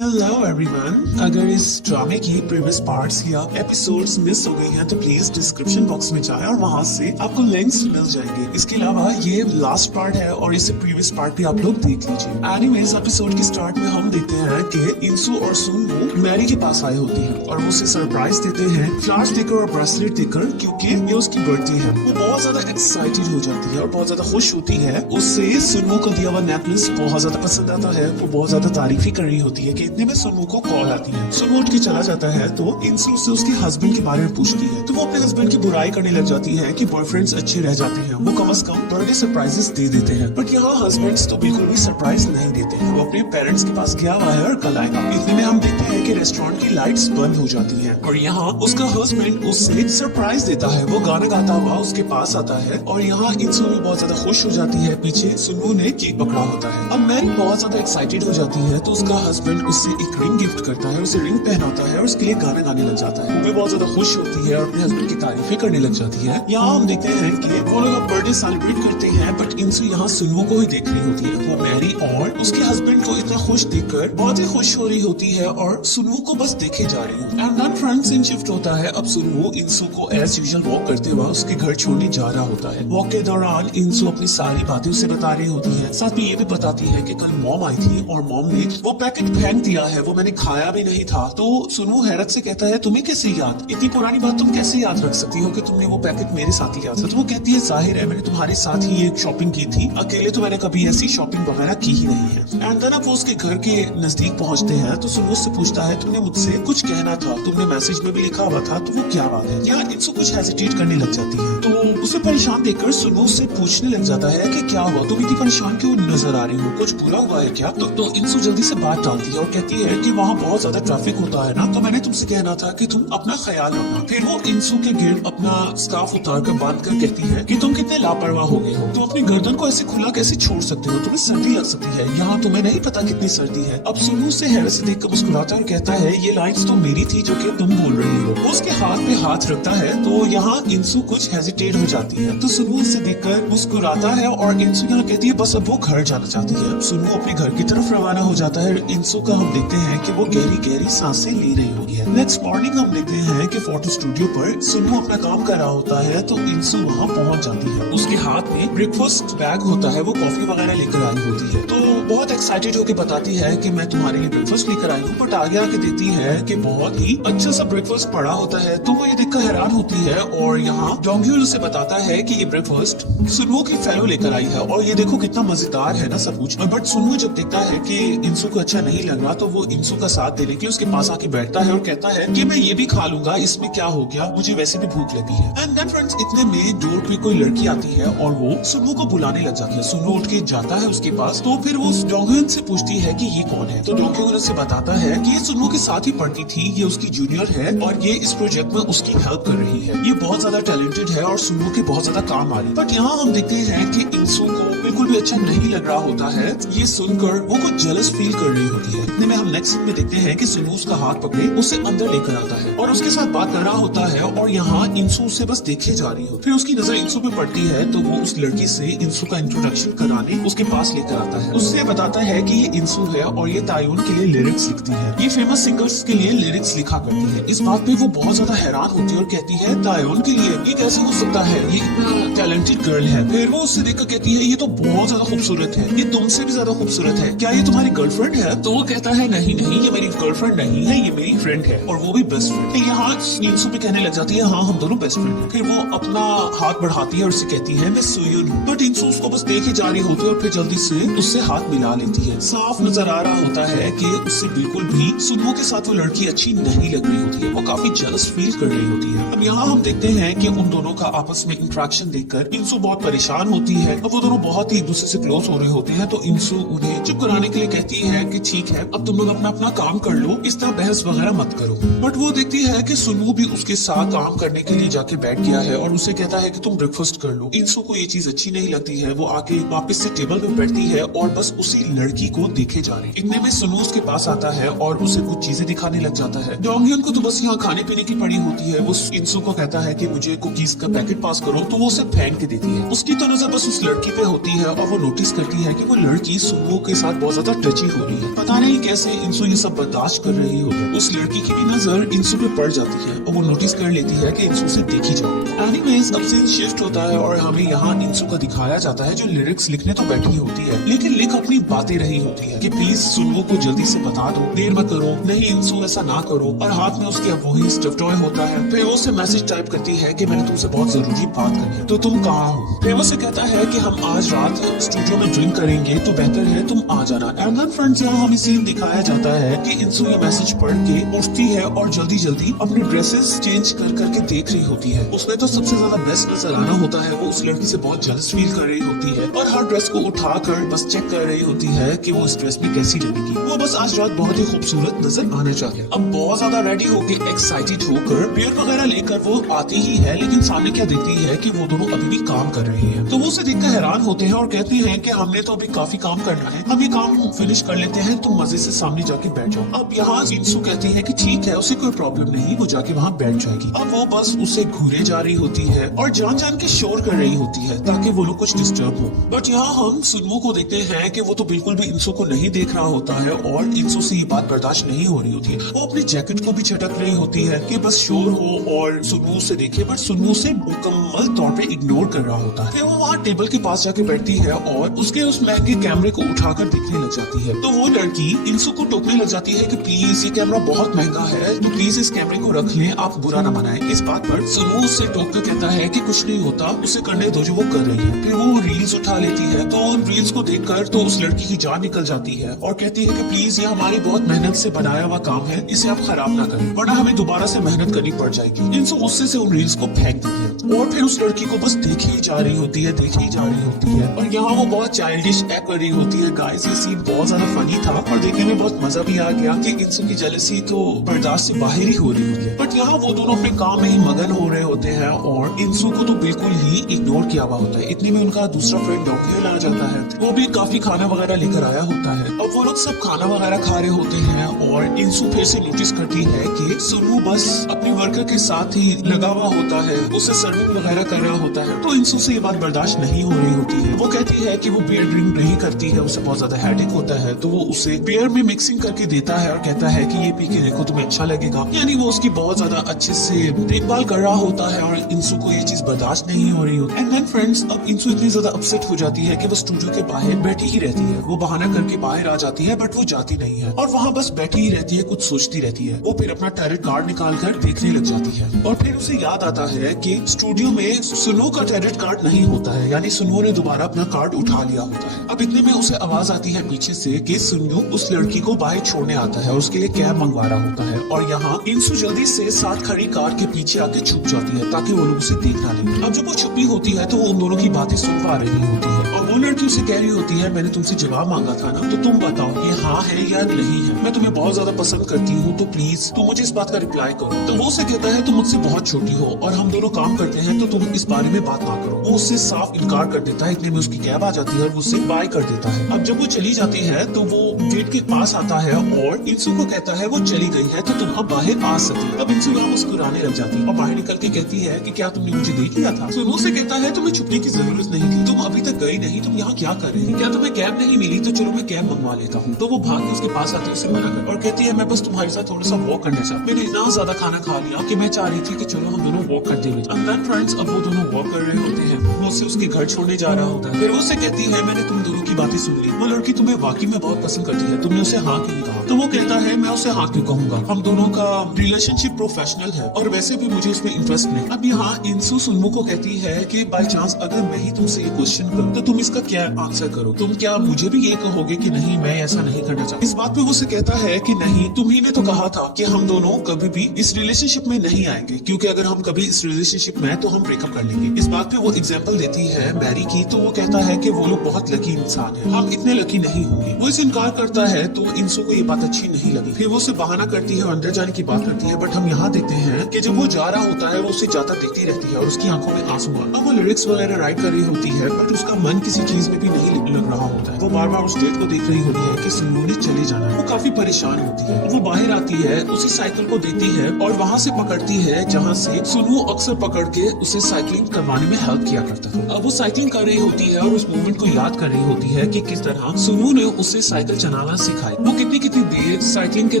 Hello everyone. अगर इस ड्रामे की प्रीवियस पार्ट्स या एपिसोड्स मिस हो गई हैं तो प्लीज डिस्क्रिप्शन बॉक्स में जाएं और वहां से आपको लिंक्स मिल जाएंगे। इसके अलावा ये लास्ट पार्ट है और इससे प्रीवियस पार्ट भी आप लोग देख लीजिए। एनीवेज एपिसोड की स्टार्ट में हम देखते हैं कि इंसू और सुनवू मैरी के पास आए होते हैं और वो उसे सरप्राइज देते हैं फ्लावर्स देकर और ब्रेसलेट देकर, क्योंकि ये उसकी बर्थडे है। वो बहुत ज्यादा एक्साइटेड हो जाती है और बहुत ज्यादा खुश होती है। उससे सुनवू को दिया हुआ नेकलेस बहुत ज्यादा पसंद आता है। वो बहुत ज्यादा तारीफ ही कर रही होती है कि इतने में सुनवू को कॉल आती है। सुनवू उठ के चला जाता है तो इंसू से उसके हस्बैंड के बारे में पूछती है तो वो अपने हस्बैंड की बुराई करने लग जाती है कि बॉयफ्रेंड्स अच्छे रह जाते हैं, वो कम से कम बर्थडे सरप्राइजेस दे देते हैं। बट यहाँ हस्बैंड्स तो बिल्कुल भी सरप्राइज नहीं देते हैं। वो अपने पेरेंट्स के पास गया हुआ है और कल आएगा। इतने में हम देखते हैं कि रेस्टोरेंट की लाइट्स बंद हो जाती हैं और यहाँ उसका हस्बैंड उससे सरप्राइज देता है। वो गाना गाता हुआ उसके पास आता है और यहाँ इंसू भी बहुत ज्यादा खुश हो जाती है। पीछे सुनवू ने केक पकड़ा होता है। अब मैरी बहुत ज्यादा एक्साइटेड हो जाती है तो उसका हस्बैंड उससे एक रिंग गिफ्ट करता है, उसे रिंग पहनाता है और उसके लिए गाना गाने लग जाता है। वो भी बहुत ज्यादा खुश होती है और अपने हस्बैंड की तारीफें करने लग जाती है। यहाँ हम देखते हैं कि वो लोग बर्थडे सेलिब्रेट करते हैं बट इंसू यहाँ सुनवू को ही देख रही होती है। वो मैरी और उसके हस्बैंड को इतना खुश देखकर बहुत ही खुश हो रही होती है और सुनवू को बस देखे जा रही है। And then front scene shift होता है। अब सुनवू इंसू को एज यूजुअल वॉक करते हुए उसके घर छोड़ने जा रहा होता है। वॉक के दौरान इंसू अपनी सारी बातें उसे बता रही होती है। साथ में ये भी बताती है कि कल मॉम आई थी और मॉम ने वो पैकेट फेंक दिया है, वो मैंने खाया भी नहीं था। तो सुनवू हैरत से कहता है तुम्हें कैसे याद, इतनी पुरानी बात तुम कैसे याद रख सकती हो कि तुमने वो पैकेट मेरे साथ ही किया था। तो वो कहती है जाहिर है मैंने तुम्हारे साथ ही ये शॉपिंग की थी, अकेले तो मैंने कभी ऐसी शॉपिंग वगैरह की ही नहीं है। एंड देन अब वो उसके घर के नजदीक पहुंचते हैं तो सुनवू से पूछता है तुमने मुझसे कुछ कहना था, तुमने मैसेज में भी लिखा हुआ था, तो वो क्या बात है। यहाँ इंसू कुछ हेजिटेट करने लग जाती है तो उसे परेशान देखकर सुनवू से पूछने लग जाता है कि क्या हुआ, तुम इतनी परेशान क्यों नजर आ रही हो, कुछ बुरा हुआ है क्या। तो इंसू जल्दी से बात डालती है और कहती है कि वहाँ बहुत ज्यादा ट्रैफिक होता है ना, तो मैंने तुमसे कहना था कि तुम अपना ख्याल रखना। फिर वो इंसू के गिर्द अपना स्कार्फ उतार कर बांध कर कहती है कि तुम कितने लापरवाह हो गए हो, तुम अपनी गर्दन को ऐसे खुला कैसे छोड़ सकते हो, तुम्हें सर्दी लग सकती है, यहाँ तुम्हें नहीं पता कितनी सर्दी है। अब सुनवू से हैरत से देखकर मुस्कुराता है और कहता है ये लाइन्स तो मेरी थी जो कि तुम बोल रही हो। वो उसके हाथ पे हाथ रखता है तो यहाँ इंसू कुछ हेजिटेट हो जाती है। तो सुनवू उसे देखकर मुस्कुराता है और इंसू यहाँ कहती है बस अब वो घर जाना चाहती है। सुनवू अपने घर की तरफ रवाना हो जाता है। इंसू का हम देखते हैं कि वो गहरी गहरी सांसें ले रही होती है। नेक्स्ट मॉर्निंग हम देखते हैं कि फोटो स्टूडियो पर सुनवू अपना काम कर रहा होता है तो इंसू वहाँ पहुँच जाती है। उसके हाथ में ब्रेकफास्ट बैग होता है, वो कॉफी वगैरह लेकर आई होती है। तो बहुत एक्साइटेड होकर बताती है कि मैं तुम्हारे लिए ब्रेकफास्ट लेकर आई हूँ। बट आगे आके देखती है कि बहुत ही अच्छा सा ब्रेकफास्ट पड़ा होता है तो वो ये देखकर हैरान होती है और यहाँ डोंगह्यूल उसे बताता है कि ये ब्रेकफास्ट सुनवू की फेलो लेकर आई है और ये देखो कितना मजेदार है ना सब कुछ। बट सुनवू जब देखता है कि इंसू को अच्छा नहीं लग रहा तो वो इंसू का साथ देने के उसके पास आके बैठता है और कहता है कि मैं ये भी खा लूंगा, इसमें क्या हो गया, मुझे वैसे भी भूख लगी है। एंड देन फ्रेंड्स इतने में डोर पे कोई लड़की आती है और वो सुनवू को बुलाने लग जाती है। सुनवू उठ के जाता है उसके पास तो फिर वो डोंगह्यूल से पूछती है कि ये कौन है। तो डोंगह्यूल उसे बताता है कि ये सुनवू के साथ ही पढ़ती थी, ये उसकी जूनियर है और ये इस प्रोजेक्ट में उसकी हेल्प कर रही है। ये बहुत ज्यादा टैलेंटेड है और सुनवू के बहुत ज्यादा काम आ रही है। बट यहाँ हम देखते हैं कि इंसू को बिल्कुल भी अच्छा नहीं लग रहा होता है। ये सुनकर वो कुछ जेलस फील कर रही होती है। इतने में हम नेक्स्ट सीन में देखते हैं कि सुनवू उसका हाथ पकड़े उसे अंदर लेकर आता है और उसके साथ बात कर रहा होता है और यहाँ इंसू उसे बस देखे जा रही हो। फिर उसकी नजर इंसू पे पड़ती है तो वो उस लड़की से इंसू का इंट्रोडक्शन कराने उसके पास लेकर आता है। उससे बताता है कि ये इंसू है और ये तायुन के लिए लिरिक्स लिखती है, ये फेमस सिंगर्स के लिए लिरिक्स लिखा करती है। इस बात पे वो बहुत ज्यादा हैरान होती है और कहती है तायुन के लिए ये कैसे हो सकता है, ये इतना टैलेंटेड गर्ल है। फिर वो उससे देखकर कहती है ये तो बहुत ज्यादा खूबसूरत है, ये तुमसे भी ज्यादा खूबसूरत है, क्या ये तुम्हारी गर्लफ्रेंड है। तो वो कहता है नहीं नहीं ये मेरी गर्लफ्रेंड नहीं है, ये मेरी फ्रेंड है और वो भी बेस्ट फ्रेंड है। यहाँ इंसू भी कहने लग जाती है हाँ हम दोनों बेस्ट फ्रेंड हैं। फिर वो अपना हाथ बढ़ाती है और उससे कहती है मैं सुयुन हूँ। बट इंसू उसको बस देखे जा रही होती है और फिर जल्दी से उससे हाथ मिला लेती है। साफ नजर आ रहा होता है कि उससे बिल्कुल भी सुनवू के साथ वो लड़की अच्छी नहीं लग रही होती है, वो काफी जेलस फील कर रही होती है। अब यहाँ हम देखते हैं कि उन दोनों का आपस में इंटरेक्शन देखकर इंसू बहुत परेशान होती है। अब वो दोनों बहुत ही एक दूसरे से क्लोज हो रहे होते हैं तो इंसू उन्हें चुप कराने के लिए कहती है कि ठीक है अब तुम लोग अपना अपना काम कर लो, इस तरह बहस वगैरह मत करो। बट वो देखती है कि सुनवू भी उसके साथ काम करने के लिए जाके बैठ गया है और उसे कहता है कि तुम ब्रेकफास्ट कर लो। इंसू को ये चीज अच्छी नहीं लगती है, वो आके वापस से टेबल पे बैठती है और बस उसी लड़की को देखे जा रही। इतने में सुनवू उसके पास आता है और उसे कुछ चीजें दिखाने लग जाता है। डोंगह्यूल को तो बस यहाँ खाने पीने की पड़ी होती है। वो इंसू को कहता है कि मुझे कुकीज का पैकेट पास करो तो वो उसे फेंक के देती है। उसकी तो नजर बस उस लड़की पे होती जाती है और वो नोटिस करती है कि वो लड़की सुनवो के साथ बहुत ज्यादा टची हो रही है। पता नहीं कैसे इंसु ये सब बर्दाश्त कर रही हो। उस लड़की की भी नजर इंसु पे पड़ जाती है और वो नोटिस कर लेती है कि इंसु से देखी जाए। एनीवेज अब सीन शिफ्ट होता है और हमें यहाँ इंसु का दिखाया जाता है जो लिरिक्स लिखने तो बैठी होती है, लेकिन लिख अपनी बातें रही होती है कि प्लीज सुनवो को जल्दी से बता दो, देर मत करो, नहीं इंसु ऐसा ना करो। और हाथ में उसके अब वही स्टफ टॉय होता है। फिर वो उसे मैसेज टाइप करती है कि मैंने तुमसे बहुत जरूरी बात करनी है, तो तुम कहाँ हो। फिर वो से कहता है कि हम आज रात स्टूडियो में ड्रिंक करेंगे तो बेहतर है तुम आ जाना। एंड देन फ्रेंड्स यहाँ हमें सीन दिखाया जाता है कि इंसु ये मैसेज पढ़ के उठती है और जल्दी जल्दी अपने ड्रेसेस चेंज कर करके देख रही होती है। उसमें तो सबसे ज्यादा बेस्ट नजर आना होता है, वो उस लड़की से बहुत जेलस फील कर रही होती है और हर ड्रेस को उठाकर बस चेक कर रही होती है कि वो इस ड्रेस में कैसी लगेगी। वो बस आज रात बहुत ही खूबसूरत नजर आने चाहिए। अब बहुत ज्यादा रेडी होकर एक्साइटेड होकर बियर वगैरह लेकर वो आती ही है, लेकिन सामने क्या देखती है कि वो दोनों अभी भी काम कर रहे हैं। तो वो उसे देखकर हैरान होते हैं और कहते हैं कि हमने तो अभी काफी काम करना है, हम ये काम फिनिश कर लेते हैं, तुम मजे से सामने जाके बैठ जाओ। अब यहाँ इंसु कहती है कि ठीक है, उसे कोई प्रॉब्लम नहीं, वो जाके वहाँ बैठ जाएगी। अब वो बस उसे घूरे जा रही होती है और जान जान के शोर कर रही होती है ताकि वो लोग कुछ डिस्टर्ब हो। बट यहाँ हम सुनवो को देखते हैं कि वो तो बिल्कुल भी इंसु को नहीं देख रहा होता है और इंसु से ये बात बर्दाश्त नहीं हो रही होती है। वो अपनी जैकेट को भी झटक रही होती है कि बस शोर हो और सुनवो उसे देखे, बट सुनवो उसे मुकम्मल तौर पे इग्नोर कर रहा होता है। फिर वो वहाँ टेबल के पास जाके बैठती है और उसके उस महंगे कैमरे को उठाकर देखने लग जाती है। तो वो लड़की इंसु को टोकने लग जाती है कि प्लीज ये कैमरा बहुत महंगा है, तो प्लीज इस कैमरे को रख लें, आप बुरा ना मनाएं। इस बात पर सुनवो उससे टोक कर कहता है कि कुछ नहीं होता, उसे करने दो जो वो कर रही है। फिर वो रील्स उठा लेती है, तो उन रील्स को देखकर तो उस लड़की की जान निकल जाती है और कहती है कि प्लीज ये हमारी बहुत मेहनत से बनाया हुआ काम है, इसे आप खराब ना करें वरना हमें दोबारा से मेहनत करनी पड़ जाएगी। इंसु गुस्से से उन रील्स को फेंक देती है और फिर उस लड़की को बस देखी ही जा रही होती है, देखी ही जा रही होती है। और यहाँ वो बहुत चाइल्डिश एक्ट कर रही होती है। गाइस ये सीन बहुत ज्यादा फनी था और देखने में बहुत मजा भी आ गया कि इंसु की जेलसी तो बर्दाश्त से बाहर ही हो रही होती है। बट यहाँ वो दोनों अपने काम में ही मगन हो रहे होते हैं और इंसु को तो बिल्कुल ही इग्नोर किया हुआ होता है। इतने में उनका दूसरा फ्रेंड डॉक्टर आ जाता है, वो भी काफी खाना वगैरह लेकर आया होता है। अब वो लोग सब खाना वगैरह खा रहे होते हैं और इंसु फिर से नोटिस करती है कि सुनवो बस अपने वर्कर के साथ ही लगा हुआ होता है, उसे सर्विंग वगैरह कर रहा होता है। तो इंसु से ये बात बर्दाश्त नहीं हो रही होती है। वो कहती है कि वो बियर ड्रिंक नहीं करती है, उसे बहुत ज्यादा हेडेक होता है। तो वो उसे बियर में मिक्सिंग करके देता है और कहता है कि ये पी के देखो तुम्हें अच्छा लगेगा। यानी वो उसकी बहुत ज्यादा अच्छे से देखभाल कर रहा होता है और इंसु को ये चीज बर्दाश्त नहीं हो रही होती। एंड देन फ्रेंड्स अब इंसु इतनी ज्यादा अपसेट हो जाती है कि वो स्टूडियो के बाहर बैठी ही रहती है। वो बहाना करके बाहर आ जाती है बट वो जाती नहीं है और वहाँ बस बैठी ही रहती है, कुछ सोचती रहती है। वो फिर अपना टैरेट कार्ड निकाल कर देखने लग जाती है और फिर उसे याद आता है कि स्टूडियो में सुनो का टैरेट कार्ड नहीं होता है, यानी सुनो ने दोबारा अपना कार्ड उठा लिया होता है। अब इतने में उसे आवाज आती है पीछे से कि सुनो उस लड़की को बाहर छोड़ने आता है और उसके लिए कैब मंगवा रहा होता है। और यहाँ इंसु जल्दी से साथ खड़ी कार के पीछे आके छुप जाती है ताकि वो लोग उसे देख ना लें। अब जब वो छुपी होती है तो वो उन दोनों की बातें सुन पा रही होती है और वो लड़की उसे कह रही होती है मैंने तुमसे जवाब मांगा था ना, तो तुम बताओ ये हाँ है या नहीं है। मैं तुम्हें बहुत ज्यादा पसंद करती हूँ, तो प्लीज तुम मुझे इस बात का रिप्लाई करो। तो वो उसे कहता है तुम मुझसे बहुत छोटी हो और हम दोनों काम करते हैं, तो तुम इस बारे में बात ना करो। वो उससे साफ इनकार कर देता है। इतने में उसकी कैब आ जाती है और वो उससे बाय कर देता है। अब जब वो चली जाती है तो वो गेट के पास आता है और इंसु को कहता है वो चली गई है तो तुम अब बाहर आ सकती। अब इंसु यहाँ मुस्कुराने लग जाती है और बाहर निकल के कहती है कि क्या तुमने मुझे देख लिया था। तो वो उसे कहता है तुम्हें छुपने की जरूरत नहीं थी, तुम अभी तक गई नहीं, तुम यहाँ क्या कर रही थी, क्या तुम्हें कैब नहीं मिली, तो चलो मैं कैब मंगवा लेता हूँ। तो वो भाग के उसके पास आती है, उसे मना कर और कहती है मैं बस तुम्हारे साथ थोड़ा सा वॉक करना चाहती, मैंने इतना ज्यादा खाना खा लिया कि मैं चाह रही थी कि चलो हम दोनों वॉक करते हुए। एंड फ्रेंड्स अब वो दोनों वॉक कर रहे होते हैं, वो उसे उसके घर छोड़ने जा रहा होता है। फिर वो उसे कहती है मैंने तुम दोनों की बातें सुन ली, वो लड़की तुम्हें वाकई में बहुत पसंद करती है, तुमने उसे हाँ क्यों नहीं कहा। तो वो कहता है मैं उसे हाँ क्यों कहूंगा, हम दोनों का रिलेशनशिप प्रोफेशनल है और वैसे भी मुझे इसमें इंटरेस्ट नहीं। अब यहाँ इंसु सुनवो को कहती है कि बाय चांस अगर मैं ही तुमसे ये क्वेश्चन करूँ तो तुम इसका क्या आंसर करो, तुम क्या मुझे भी ये कहोगे कि नहीं मैं ऐसा नहीं करना चाहता। इस बात पे वो उसे कहता है कि नहीं, तुम्ही ने तो कहा था कि हम दोनों कभी भी इस रिलेशनशिप में नहीं आएंगे, क्योंकि अगर हम कभी इस रिलेशनशिप में तो हम ब्रेकअप कर लेंगे। इस बात पे वो एग्जांपल देती है मैरी की, तो वो कहता है कि वो लोग बहुत लकी इंसान है, हम इतने लकी नहीं होंगे। वो इस इनकार करता है तो इंसु को ये बात बात अच्छी नहीं लगी। फिर वो उसे बहाना करती है और अंदर जाने की बात करती है, बट हम यहाँ देखते हैं कि जब वो जा रहा होता है वो उसे जाता देखती रहती है और उसकी आंखों में आंसू आ। अब वो लिरिक्स वगैरह राइट कर रही होती है, बट उसका मन किसी चीज में भी नहीं लग रहा होता है। वो बार बार उस डेट को देख रही होती है कि सुन्नू ने चले जाना है। वो काफी परेशान होती है। वो बाहर आती है, उसी साइकिल को देखती है और वहाँ से पकड़ती है जहाँ से सुन्नू अक्सर पकड़ के उसे साइकिलिंग करवाने में हेल्प किया करता था। अब वो साइकिलिंग कर रही होती है और उस मोमेंट को याद कर रही होती है कि किस तरह सुन्नू ने उसे साइकिल चलाना सिखाई। वो कितनी कितनी देर साइकिलिंग के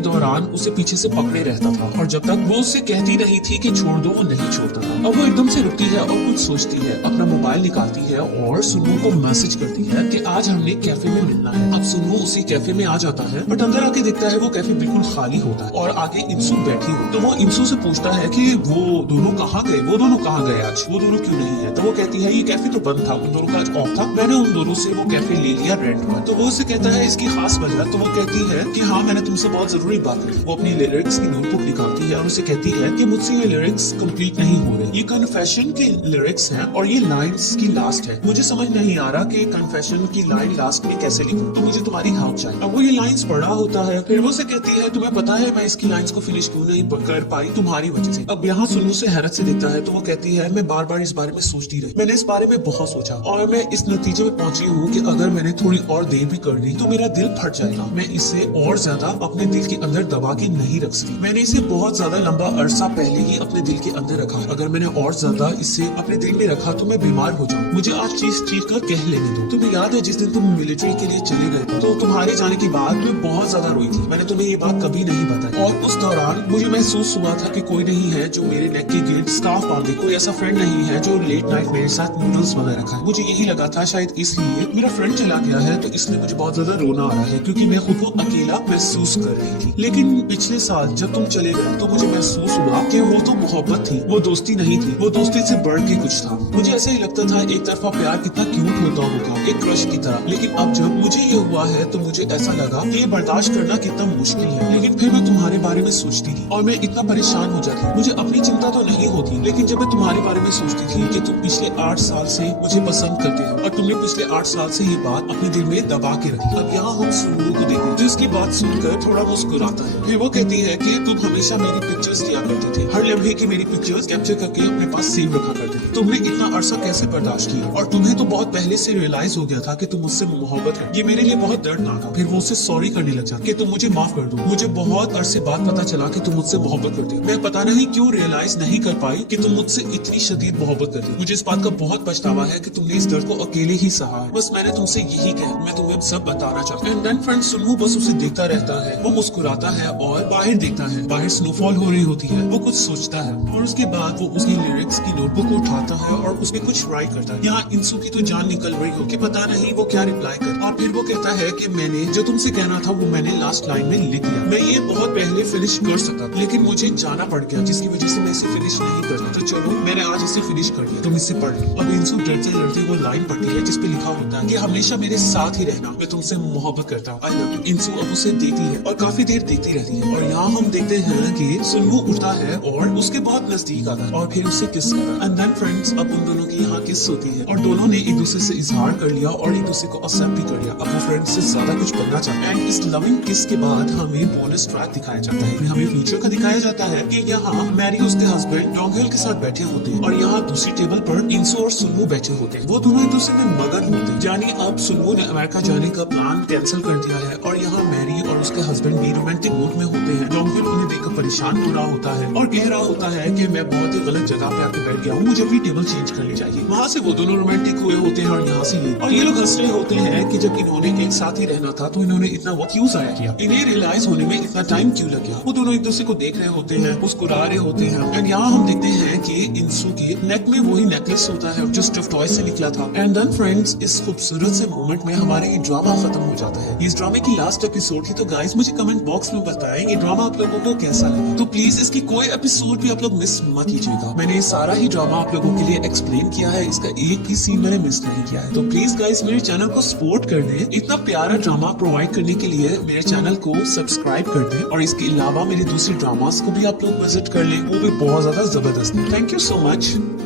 दौरान उसे पीछे से पकड़े रहता था और जब तक वो उससे कहती नहीं थी कि छोड़ दो, वो नहीं छोड़ता था। अब वो एकदम से रुकती है और कुछ सोचती है, अपना मोबाइल निकालती है और सुन्नू को मैसेज करती है कि आज हमने कैफे में मिलना है। अब सुन्नू उसी कैफे में आ जाता है, बट अंदर आके देखता है वो कैफे बिल्कुल खाली होता है और आगे इंसू बैठी हो। तो वो इंसू से पूछता है कि वो दोनों कहाँ गए, वो दोनों कहाँ गए आज, वो दोनों क्यों नहीं है। तो वो कहती है ये कैफे तो बंद था, उन दोनों का आज ऑफ था, मैंने उन दोनों से वो कैफे ले लिया रेंट में। तो वो उससे कहता है इसकी खास वजह। तो वो कहती है कि हाँ, मैंने तुमसे बहुत जरूरी बात की। वो अपनी लिरिक्स की नोटबुक निकालती है और उसे कहती है कि मुझसे ये लिरिक्स कंप्लीट नहीं हो रहे। ये कन्फेशन के लिरिक्स हैं और ये लाइन्स की लास्ट है। मुझे समझ नहीं आ रहा कि कन्फेशन की लाइन लास्ट में कैसे लिखूं, तो मुझे तुम्हारी हेल्प चाहिए। अब वो ये लाइन्स पढ़ा होता है, फिर वो उसे कहती है तुम्हें पता है मैं इसकी लाइन्स को फिनिश क्यों नहीं कर पाई, तुम्हारी वजह से। अब यहाँ सुन्नू से हैरत से देखता है तो वो कहती है मैं बार बार इस बारे में सोचती रही, मैंने इस बारे में बहुत सोचा और मैं इस नतीजे में पहुंची हूँ कि अगर मैंने थोड़ी और देर भी कर दी तो मेरा दिल फट जाएगा। मैं इसे और ज्यादा अपने दिल के अंदर दबा के नहीं रख सकती। मैंने इसे बहुत ज्यादा लंबा अरसा पहले ही अपने दिल के अंदर रखा। अगर मैंने और ज्यादा इसे अपने दिल में रखा तो मैं बीमार हो जाऊँ। मुझे आज चीख कर कह लेने दो। तुम्हें याद है जिस दिन तुम मिलिट्री के लिए चले गए तो तुम्हारे जाने के बाद मैं बहुत ज्यादा रोई थी। मैंने तुम्हें ये बात कभी नहीं बताई और उस दौरान मुझे महसूस हुआ था कि कोई नहीं है जो मेरे नेक के गिर्द स्कार्फ बांधे, कोई ऐसा फ्रेंड नहीं है जो लेट नाइट मेरे साथ नूडल्स वगैरह खाए। मुझे यही लगा था शायद इसलिए मेरा फ्रेंड चला गया है तो इसलिए मुझे बहुत ज्यादा रोना आ रहा है क्योंकि मैं खुद को अकेला महसूस कर रही थी। लेकिन पिछले साल जब तुम चले गए तो मुझे महसूस हुआ कि वो तो मोहब्बत थी, वो दोस्ती नहीं थी, वो दोस्ती से बढ़ के कुछ था। मुझे ऐसे ही लगता था एक तरफा प्यार कितना क्यूट होता होगा, एक क्रश की तरह। लेकिन अब जब मुझे ये हुआ है तो मुझे ऐसा लगा कि ये बर्दाश्त करना कितना मुश्किल है। लेकिन फिर मैं तुम्हारे बारे में सोचती थी और मैं इतना परेशान हो जाती। मुझे अपनी चिंता तो नहीं होती, लेकिन जब मैं तुम्हारे बारे में सोचती थी कि तुम पिछले 8 साल से मुझे पसंद करते हो और तुमने पिछले 8 साल से ये बात अपने दिल में दबा के रखी। अब यहाँ हम सुन्नू को देखते जो इसकी बात सुनकर थोड़ा मुस्कुराता है। फिर वो कहती है कि तुम हमेशा मेरी पिक्चर्स लिया करते थे, हर लम्हे की मेरी पिक्चर्स कैप्चर करके अपने पास सेव रखा करते थे। तुमने इतना अरसा कैसे बर्दाश्त किया और तुम्हें तो बहुत पहले से रियलाइज हो गया था कि तुम मुझसे मोहब्बत है। ये मेरे लिए बहुत दर्दनाक था। फिर वो उससे सॉरी करने लग जाती कि तुम मुझे माफ कर दो, मुझे बहुत अरसे बाद पता चला कि तुम मुझसे मोहब्बत करते हो। मैं पता नहीं क्यों रियलाइज नहीं कर पाई कि तुम मुझसे इतनी शदीद मोहब्बत करती हो। मुझे इस बात का बहुत पछतावा है कि तुमने इस दर्द को अकेले ही सहा है। बस मैंने तुमसे यही कहा, मैं तुम्हें सब बताना चाहता हूँ। एंड देन फ्रेंड सुन्नू बस उसे देखता रहता है। वो मुस्कुराता है और बाहर देखता है, बाहर स्नोफॉल हो रही होती है। वो कुछ सोचता है और उसके बाद वो उसकी लिरिक्स की नोटबुक को उठाता है और उसमें कुछ राइट करता है। यहाँ इंसू की तो जान निकल रही हो कि पता नहीं वो क्या रिप्लाई कर। और फिर वो कहता है कि मैंने जो तुमसे कहना था वो मैंने लास्ट लाइन में लिख दिया। मैं ये बहुत पहले फिनिश कर सकता था लेकिन मुझे जाना पड़ गया जिसकी वजह से मैं इसे फिनिश नहीं कर सकता। तो चलो मैंने आज इसे फिनिश कर दिया, तुम इसे पढ़ लो। अब इंसू डरते डरते वो लाइन पढ़ती है जिसपे लिखा होता है कि हमेशा मेरे साथ ही रहना, मैं तुमसे मोहब्बत करता हूँ, आई लव यू। इंसू अब उसे देती है और काफी देर देखती रहती है। और यहाँ हम देखते हैं कि सुन्नू उठता है और उसके बहुत नजदीक आता है और फिर उससे किस करता है। एंड देन फ्रेंड्स अब उन दोनों की यहाँ किस होती है और दोनों ने एक दूसरे से इजहार कर लिया और एक दूसरे को एक्सेप्ट भी कर लिया। अब वो फ्रेंड्स से ज्यादा कुछ बनना चाहते हैं। एंड इस लविंग किस के बाद हमें बोनस ट्रैक दिखाया जाता है। हमें फ्यूचर का दिखाया जाता है कि यहाँ मैरी उसके हस्बैंड डोंगहिल के साथ बैठे होते हैं और यहाँ दूसरी टेबल पर इंसू और सुन्नू बैठे होते हैं। वो दोनों एक दूसरे में मगन होते हैं। यानी अब सुन्नू ने अमेरिका जाने का प्लान कैंसिल कर दिया है और यहाँ मैरी और उसके हस्बैंड भी रोमांटिक मूड में होते हैं। डोंगहिल उन्हें देखकर परेशान हो रहा होता है और कह रहा होता है कि मैं बहुत ही गलत जगह पे आके बैठ गया हूँ, मुझे अपनी टेबल चेंज करनी चाहिए। वहाँ से वो दोनों रोमांटिक हुए होते हैं और यहाँ से ये और ये लोग हंस रहे होते हैं कि जब इन्होंने एक साथ ही रहना था तो इन्होंने इतना वक्त क्यों जाया किया, इन्हें रियलाइज होने में इतना टाइम क्यों लग गया। वो दोनों एक दूसरे को देख रहे होते हैं, मुस्कुरा रहे होते हैं। एंड यहाँ हम देखते हैं कि इंसू के नेक में वही नेकलेस होता है जो स्टफ टॉय से निकला था। एंड देन फ्रेंड्स इस खूबसूरत से मोमेंट में हमारे ये ड्रामा खत्म हो जाता है। इस ड्रामे की लास्ट एपिसोड थी। तो गाइस मुझे कमेंट बॉक्स में बताएं ये ड्रामा आप लोगों को कैसा लगा। तो प्लीज इसकी कोई एपिसोड भी आप लोग मिस मत कीजिएगा। मैंने सारा ही ड्रामा आप लोगों के लिए एक्सप्लेन किया है, इसका एक भी सीन मैंने मिस नहीं किया है। तो प्लीज गाइस मेरे चैनल को सपोर्ट कर दें, इतना प्यारा ड्रामा प्रोवाइड करने के लिए मेरे चैनल को सब्सक्राइब कर दें और इसके अलावा मेरे दूसरे ड्रामास को भी आप लोग विजिट कर लें, वो भी बहुत ज्यादा जबरदस्त है। Thank you so much.